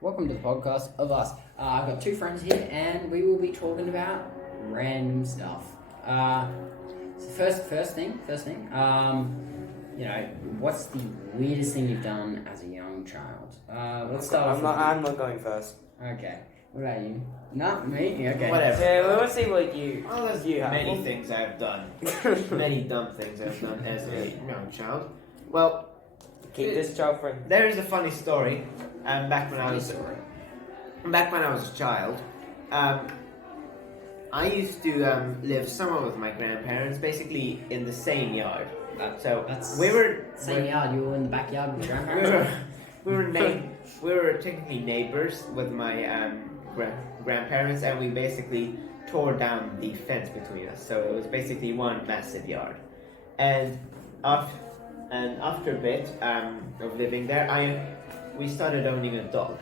Welcome to the podcast of us. I've got two friends here, and we will be talking about random stuff. So first thing. What's the weirdest thing you've done as a young child? Let's start off. I'm not going first. Okay. What about you? Not me. Okay. Whatever. Yeah, we want to see what you. Well, there's You have. many things I've done. Many dumb things I've done as a young child. Well, Keep this child friendly. there is a funny story. Back when I was a child, I used to live somewhere with my grandparents, basically in the same yard. We were Same yard. You were in the backyard with your grandparents. we were technically neighbors with my grandparents, and we basically tore down the fence between us. So it was basically one massive yard. And after a bit of living there, we started owning a dog,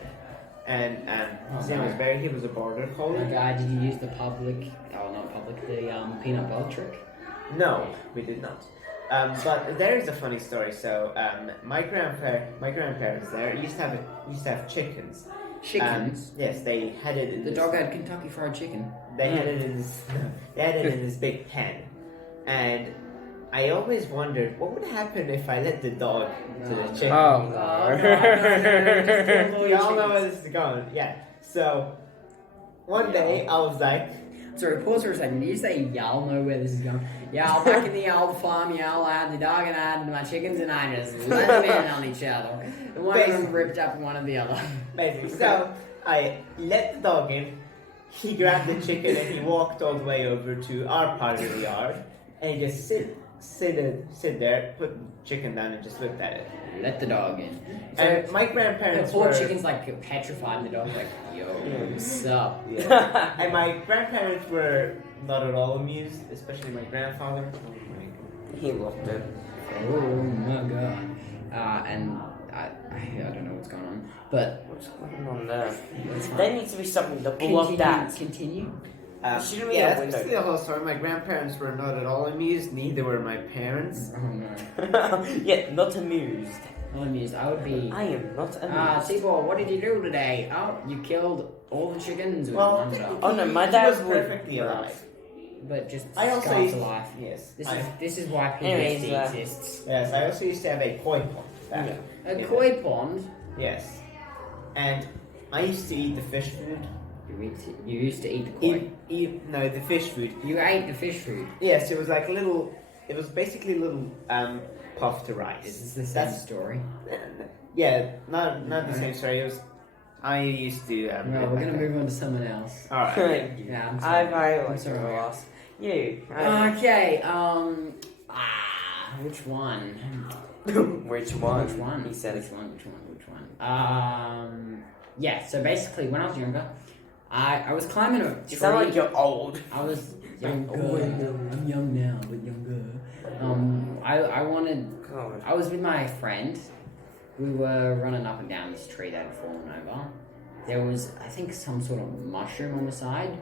and his name was Barry. He was a border collie. Did you use the peanut butter trick? No, we did not. But there is a funny story. So my grandparents there used to have chickens. Chickens? Yes, they had it in The dog had Kentucky Fried Chicken. They had it in this big pen, and I always wondered what would happen if I let the dog to the chicken. Oh, Y'all know where this is going. Yeah. So one day I was like, Sorry, pause for a second. Did you say y'all know where this is going? Y'all back in the old farm, y'all had the dog and I had my chickens and I just let them in on each other. And one of them ripped up one of the other. basically. So I let the dog in. He grabbed the chicken and he walked all the way over to our part of the yard, and he just sit there, put the chicken down, and just looked at it. Let the dog in. So And my the grandparents poor were. chicken's like petrified and the dog's like, yo, what's up? Yeah. And my grandparents were not at all amused, especially my grandfather. He loved it. Oh my god. And I don't know what's going on. But What's going on there? it's fine. There needs to be something to block that. Continue. Shouldn't we Yeah, have that's basically the whole story. My grandparents were not at all amused, neither were my parents. Oh no. Yeah, not amused. Not amused. I would be. I am not amused. Tibor, what did you do today? Oh, you killed all the chickens with Well, one dog. Oh no, my He dad was would. perfectly alive. But just I also scarred used to life. Yes. This is why Anyways, PTSD exists. Yes, I also used to have a koi pond. back A in koi the- pond. Yes. And I used to eat the fish food. You used to eat the koi. No, the fish food. You ate the fish food. Yes, it was like little. It was basically little puffed rice. Is this the same That's- story? Yeah, not the same story. It was. I used to. No, we're gonna move on to someone else. All right. Yeah, I'm I sorry. like I'm to sorry. go last. You. Okay. Which one? Which one? Which one? He said. Which one? Yeah. So basically, when I was younger, I was climbing a tree. You sound like you're old. I was younger. I'm young now, but younger. I wanted. God. I was with my friend. We were running up and down this tree that had fallen over. There was, I think, some sort of mushroom on the side,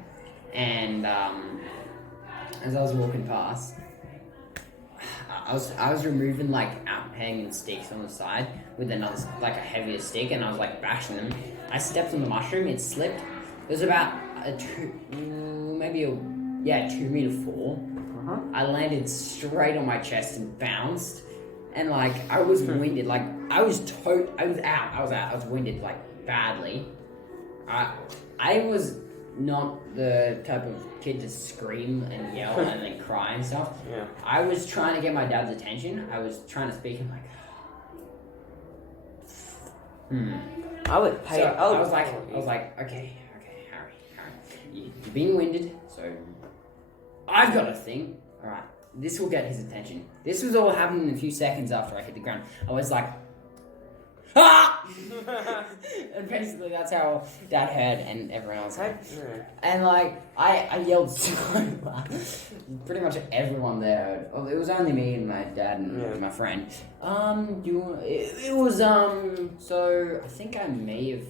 and as I was walking past, I was removing like out hanging sticks on the side with another like a heavier stick, and I was like bashing them. I stepped on the mushroom, it slipped. It was about a 2 meter fall. I landed straight on my chest and bounced, and like I was winded. Like I was out. I was winded like badly. I was not the type of kid to scream and yell and then cry and stuff. Yeah. I was trying to get my dad's attention. I was trying to speak and like, I would pay. So I was like, okay, Harry, you're being winded, so I've got a thing. All right, this will get his attention. This was all happening in a few seconds after I hit the ground. I was like, ah! And basically that's how Dad heard and everyone else heard. And like I yelled so loud. Pretty much everyone there heard. Oh, it was only me and my dad and my friend. It was so I think I may have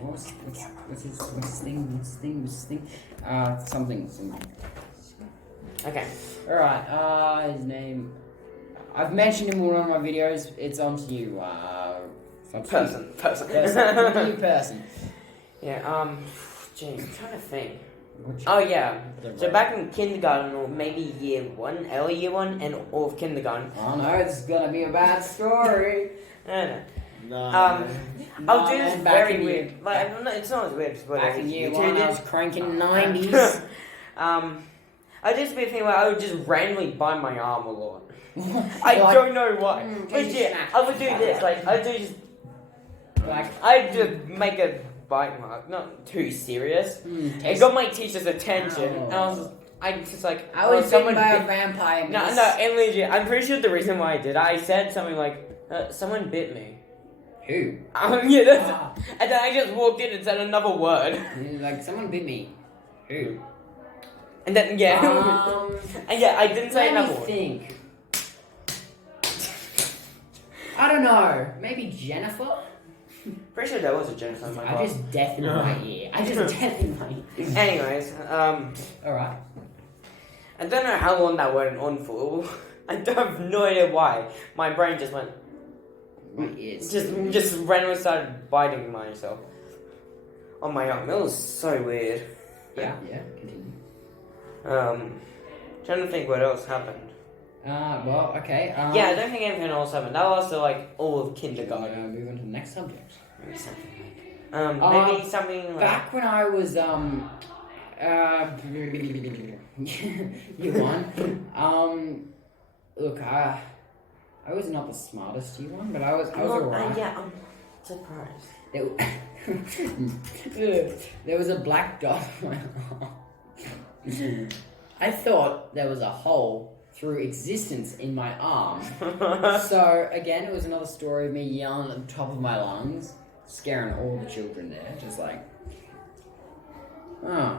what's his thing? Something. Okay. Alright, his name I've mentioned him in one of my videos. It's on to you, Person. New person. Yeah, jeez, I'm trying to think. Oh, yeah. So back in kindergarten, or maybe early year one, and all of kindergarten. Oh no, this is gonna be a bad story. I don't know. No. I'll do this man, very weird. Like, no, it's not as weird as what Back in year you one, two I was did. cranking 90s. I just be a thing where I would just randomly bite my arm a lot. I Like, don't know why. can But you yeah, snap? I would do this. Like, I'd do just. Like, I'd just make a bite mark, not too serious. It taste- got my teacher's attention, Ow. and I was just like, I was someone bitten by a bit- vampire. No, miss. no, and legit, I'm pretty sure the reason why I did, I said something like, someone bit me. Who? Yeah, that's, Ah, and then I just walked in and said another word. like, someone bit me. Who? And then, yeah. And yeah, I didn't say Let another me word. think. I don't know. Maybe Jennifer? Pretty sure there was a Jennifer in my I class. just death in my ear. I just death in my ear. Anyways, Alright. I don't know how long that went on for. I have no idea why. My brain just went, My ears. just randomly started biting myself on my arm. It was so weird. Yeah, continue. Trying to think what else happened. Well, okay. Yeah, I don't think anything else happened. That lasted like all of kindergarten. Move on to the next subject. Maybe something like. Maybe something like. Back when I was, year one, look, I was not the smartest year one, but I was alright. Yeah, I'm surprised. There was a black dot on my arm. I thought there was a hole through existence in my arm. So, again, it was another story of me yelling at the top of my lungs, scaring all the children there, just like, oh,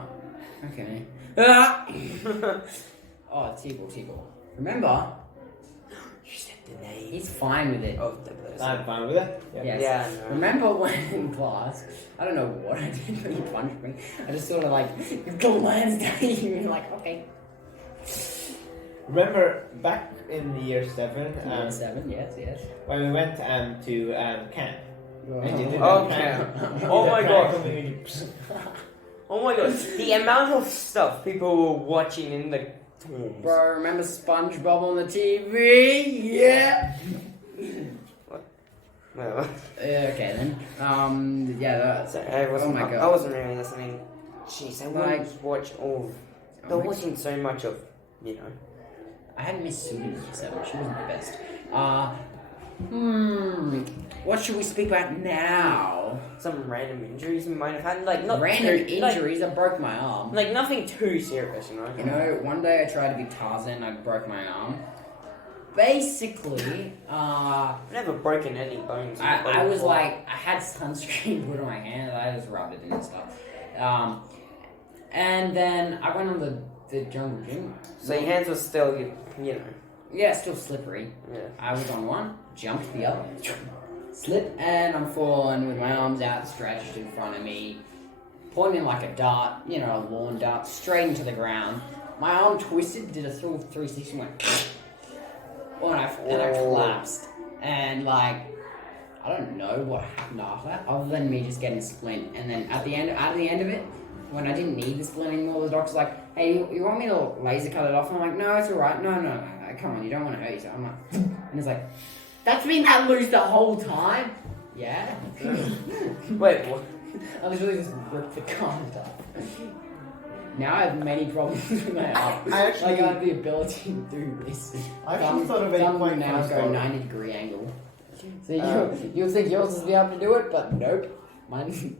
okay. Ah! Oh, T-Ball. Remember, You said the name. he's fine with it. Of the person. I'm fine with it. Yes. Yeah, no. Remember when in class, I don't know what I did when you punched me. I just sort of like, you've got lands down here. You're like, okay. Remember back in the year 7, 7, yes. when we went to camp. And you did that Okay. camp. Oh my That god. community- Oh my god. The amount of stuff people were watching in the tombs. Bro, remember SpongeBob on the TV? Yeah. Well, Okay then. Yeah. That's, so I wasn't, oh my god. I wasn't really listening. Jeez, I Like- wouldn't watch all. They're watching so much of, you know. I had Miss Sue in year 7. She wasn't the best. What should we speak about now? Some random injuries we might have had. Like, not Random too, like- injuries. I broke my arm. Like, nothing too serious, you know. You know, one day I tried to be Tarzan and I broke my arm. Basically, I've never broken any bones. in my I body was before. like, I had sunscreen put on my hand and I just rubbed it in and stuff. And then I went on the jungle gym. So your hands were still, you know. Yeah, still slippery. Yeah. I was on one, jumped the other, slip, and I'm falling with my arms outstretched in front of me, pointing like a dart, you know, a lawn dart, straight into the ground. My arm twisted, did a full 360, went, and I collapsed. And like, I don't know what happened after that, other than me just getting a splint. And then at the end of it, when I didn't need the splint anymore, the doctor's like, hey, you want me to laser cut it off? I'm like, no, it's alright. No, come on, you don't want to hurt yourself. I'm like, and it's like, that's been that loose the whole time? Yeah. Wait, what? I literally just ripped the carpet off. Now I have many problems with my arm. I actually- like I have the ability to do this. I actually thought of a Thumb quite now fun go story. 90-degree angle. So you'll think yours is be able to do it, but nope. Mine.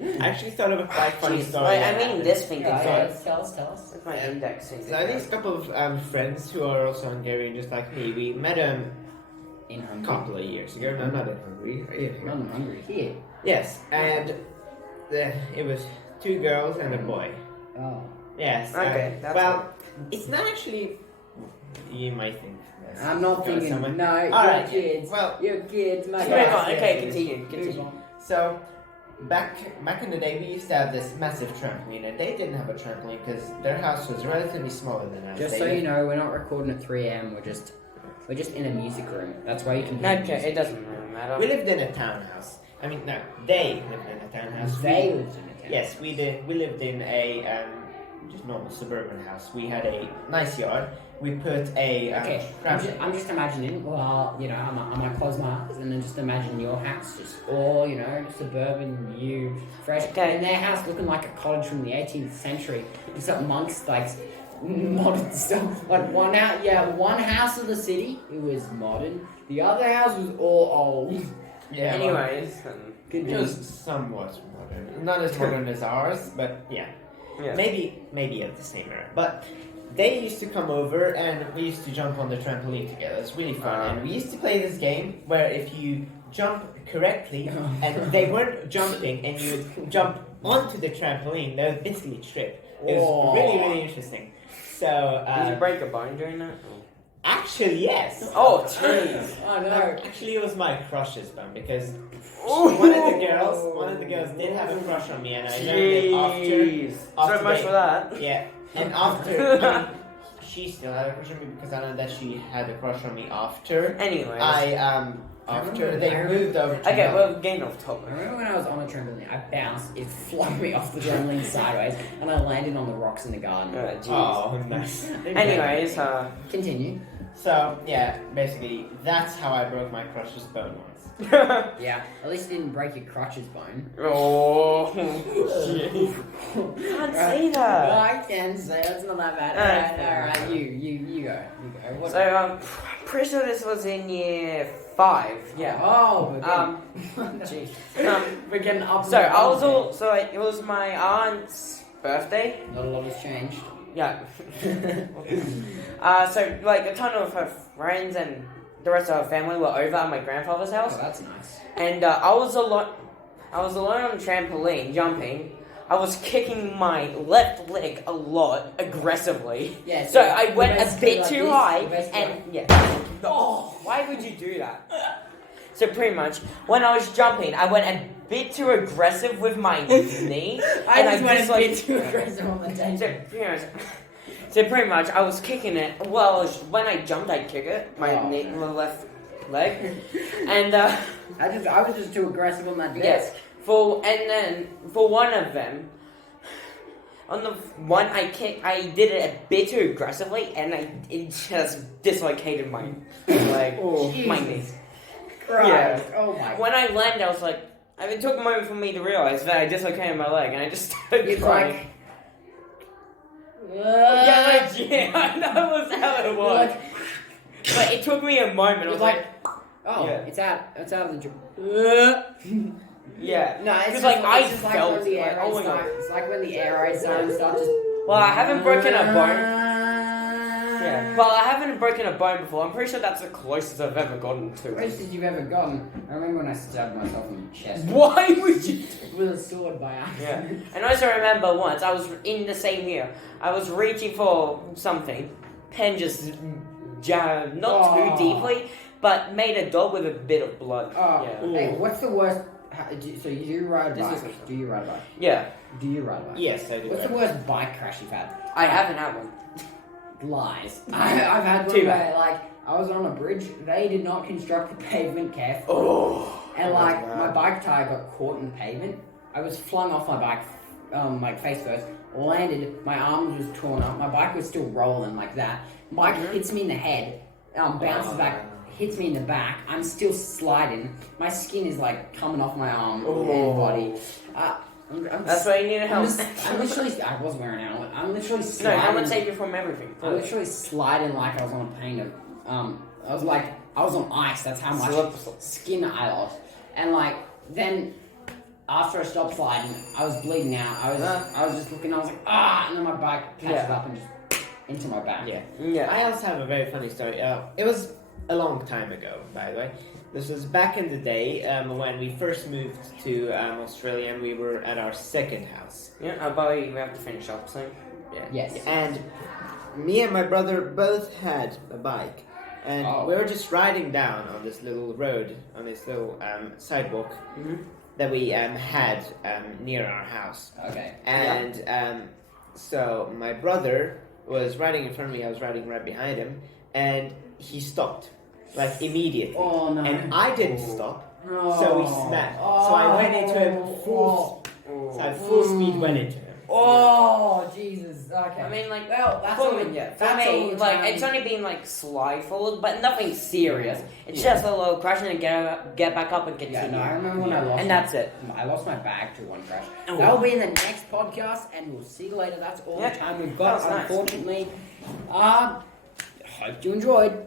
I actually thought of a quite funny Jeez, story. like, that I mean, happened. this thing Yeah, did tell us. That's my index finger. So I think a couple of friends who are also Hungarian, just like me, we met In a Hungary. couple of years ago. No, not in Hungary. Not in Hungary. Here. Yes, and it was 2 girls and a boy. Oh. Yes. Okay, that's well, it's not actually. You might think. I'm not There was thinking. someone- No, you're Alright, kids. well- You're kids. My Move Yeah, on. yeah, Okay, yeah. continue. So, back in the day, we used to have this massive trampoline, and they didn't have a trampoline because their house was relatively smaller than ours. Just They so you lived- know, we're not recording at 3 a.m. We're just We're just in a music room. That's why you can hear Okay, music. it doesn't really matter. We lived in a townhouse. I mean, no, they lived in a townhouse. They We- lived in a town. Yes, we did. We lived in a just normal suburban house. We had a nice yard. We put a Okay, trampoline. I'm just imagining, well, you know, I might close my eyes and then just imagine your house, just all, you know, suburban, new, fresh. Okay. And their house looking like a cottage from the 18th century. Just got monks, like, modern stuff. Like, one house of the city, it was modern. The other house was all old. Yeah. Anyways, Good It was news. somewhat modern. Not as modern as ours, but yeah. yeah. Maybe of the same era. But they used to come over and we used to jump on the trampoline together. It's really fun. And we used to play this game where if you jump correctly and they weren't jumping and you jump onto the trampoline, they would basically trip. It was really, really interesting. So Did you break a bone during that? actually yes. Oh, jeez. Oh, no. Actually it was my crush's bone because Oh. one of the girls did have a crush on me and I learned it Jeez. after So much they- for that. Yeah, and after, I mean, she still had a crush on me because I know that she had a crush on me after Anyways. after they moved over to Okay, Melbourne. well, getting off I topic. remember when I was on a trampoline, I bounced, it flung me off the trampoline sideways, and I landed on the rocks in the garden. Jeez. Oh, nice. Anyways, Continue. So, yeah, basically, that's how I broke my crush's bone once. Yeah, at least you didn't break your crotch's bone. oh, jeez. Can't say No, that. I can say it's not that bad. Alright, you go. What? So, I'm pretty sure this was in year 5. Yeah. Oh, Jeez. we're getting up. So I was all so like, it was my aunt's birthday. Not a lot has changed. Yeah. So like a ton of her friends and the rest of her family were over at my grandfather's house, Oh, that's nice. and I was alone. I was alone on the trampoline jumping. I was kicking my left leg a lot aggressively. Yeah. So I went you a basically bit like too this, high, you basically and yeah. Oh, why would you do that? So pretty much, when I was jumping, I went a bit too aggressive with my knee. I and just went a like, bit too aggressive on the tangent. So pretty much, I was kicking it. Well, when I jumped, I'd kick it. My Oh. knee, my left leg, and I was just too aggressive on that desk. yes, for one of them. On the one I did it a bit too aggressively, and it just dislocated my leg, my knee. Christ. Oh my. When I landed, I was like, it took a moment for me to realize that I dislocated my leg, and I just started It's crying. like. Yeah, that was how it was. Like, But it took me a moment. I was it's like, oh, Yeah. it's out of the. yeah. No, it's 'Cause, just like, I it's just like felt when the like, air oh raid my God. starts. It's like when the air raid starts start just. Well, I haven't broken a bone. Yeah. Well, I haven't broken a bone before. I'm pretty sure that's the closest I've ever gotten to. Closest you've ever gotten. I remember when I stabbed myself in the chest Why would you? with a sword by accident. Yeah. And I also remember once I was in the same year. I was reaching for something. Pen just jabbed, not Oh. too deeply, but made a dot with a bit of blood. Oh, Yeah. hey, what's the worst? So you ride a This bike? is- Do you ride a bike? Yeah. Do you ride a bike? Yes, I do. What's the worst bike crash you've had? I haven't had one. Lies. I've had one Too where, like, I was on a bridge. They did not construct the pavement carefully. Oh. And, like, Oh, my God. bike tire got caught in the pavement. I was flung off my bike, like, face first. Landed. My arms was torn up. My bike was still rolling like that. Bike hits me in the head. Bounces back. Hits me in the back. I'm still sliding. My skin is, like, coming off my arm and body. That's why you need a helmet. I'm literally. I was wearing a helmet. I'm literally No, sliding. helmet save you from everything. I'm literally sliding like I was on a plane of. I was like I was on ice. That's how much skin I lost. And like then, after I stopped sliding, I was bleeding out. I was just looking. I was like and then my bike catches up and just into my back. Yeah. Yeah. I also have a very funny story. It was a long time ago, by the way. This was back in the day when we first moved to Australia and we were at our second house. Yeah, but we have to finish up soon. Yeah. Yes. And me and my brother both had a bike. And Oh. we were just riding down on this little road, on this little sidewalk that we had near our house. Okay. And so my brother was riding in front of me, I was riding right behind him, and he stopped. like immediately. Oh no. And I didn't stop, Oh. so we smacked. So I went into him so I full speed went into him. Oh Jesus. Okay. I mean, like, well, that's for all. me, Yeah. for That's all me, the like, time. it's only been like slight falls, but nothing serious. It's Yeah. just a little crash and get back up and continue. Yeah, no, I remember when I lost. And that's it. I lost my bag to one crash. Oh. That'll be in the next podcast, and we'll see you later. That's all Yeah, the time we've that got, was nice. unfortunately. Hope you enjoyed.